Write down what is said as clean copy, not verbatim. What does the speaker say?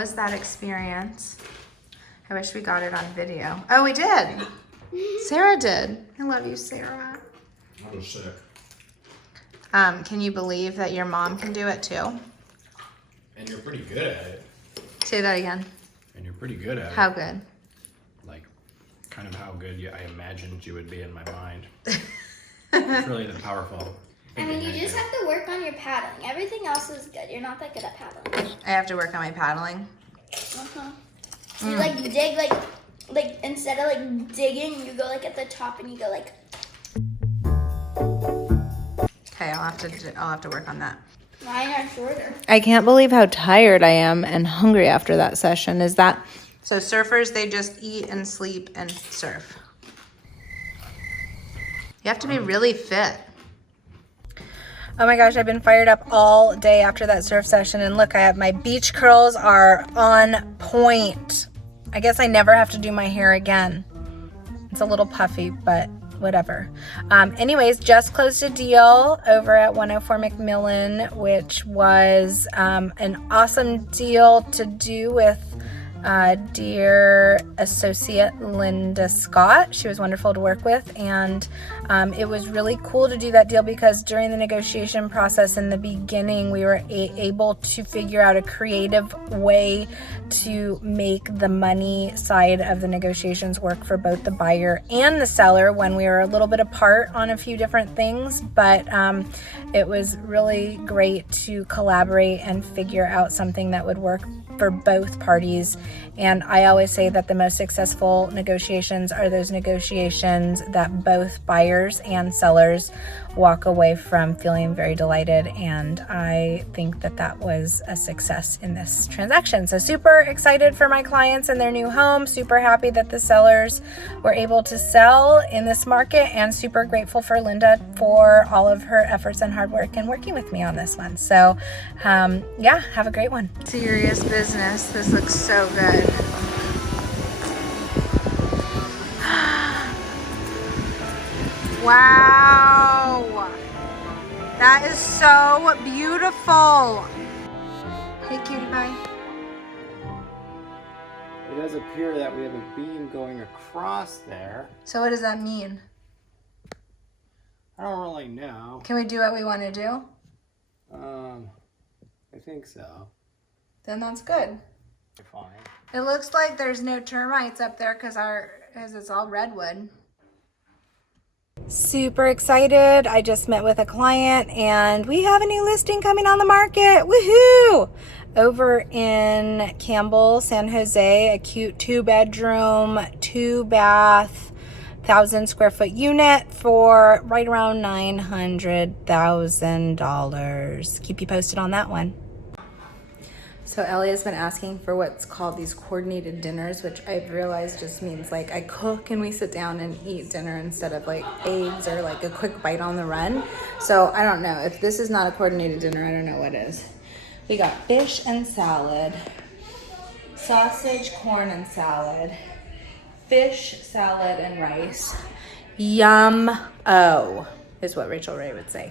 was that experience? I wish we got it on video. Oh, we did. Sara did. I love you, Sara. I was sick. Can you believe that your mom can do it too? And you're pretty good at it. Say that again. And you're pretty good at it. How good? Like, kind of how good I imagined you would be in my mind. It's really the powerful. I mean, you just have to work on your paddling. Everything else is good. You're not that good at paddling. I have to work on my paddling. So you like dig like instead of like digging, you go like at the top and you go like. Okay, I'll have to work on that. Mine are shorter. I can't believe how tired I am and hungry after that session. Is that so? Surfers, they just eat and sleep and surf. You have to be really fit. Oh my gosh, I've been fired up all day after that surf session, and look, I have my beach curls are on point. I guess I never have to do my hair again. It's a little puffy, but whatever. Anyways, just closed a deal over at 104 McMillan, which was an awesome deal to do with dear associate Linda Scott. She was wonderful to work with, and it was really cool to do that deal because during the negotiation process in the beginning, we were able to figure out a creative way to make the money side of the negotiations work for both the buyer and the seller when we were a little bit apart on a few different things, but it was really great to collaborate and figure out something that would work for both parties. And I always say that the most successful negotiations are those negotiations that both buyers and sellers walk away from feeling very delighted. And I think that that was a success in this transaction. So super excited for my clients and their new home, super happy that the sellers were able to sell in this market, and super grateful for Linda for all of her efforts and hard work and working with me on this one. So yeah, have a great one. Serious business. This looks so good. Wow, that is so beautiful. Hey, cutie pie. It does appear that we have a beam going across there. So what does that mean? I don't really know. Can we do what we want to do? I think so. Then that's good. Fine. It looks like there's no termites up there because it's all redwood. Super excited. I just met with a client and we have a new listing coming on the market. Woohoo! Over in Campbell, San Jose, a cute 2-bedroom, 2-bath, 1,000 square foot unit for right around $900,000. Keep you posted on that one. So Ellia's been asking for what's called these coordinated dinners, which I've realized just means like I cook and we sit down and eat dinner instead of like eggs or like a quick bite on the run. So I don't know. If this is not a coordinated dinner, I don't know what is. We got fish and salad, sausage, corn and salad, fish, salad, and rice. Yum-o is what Rachel Ray would say.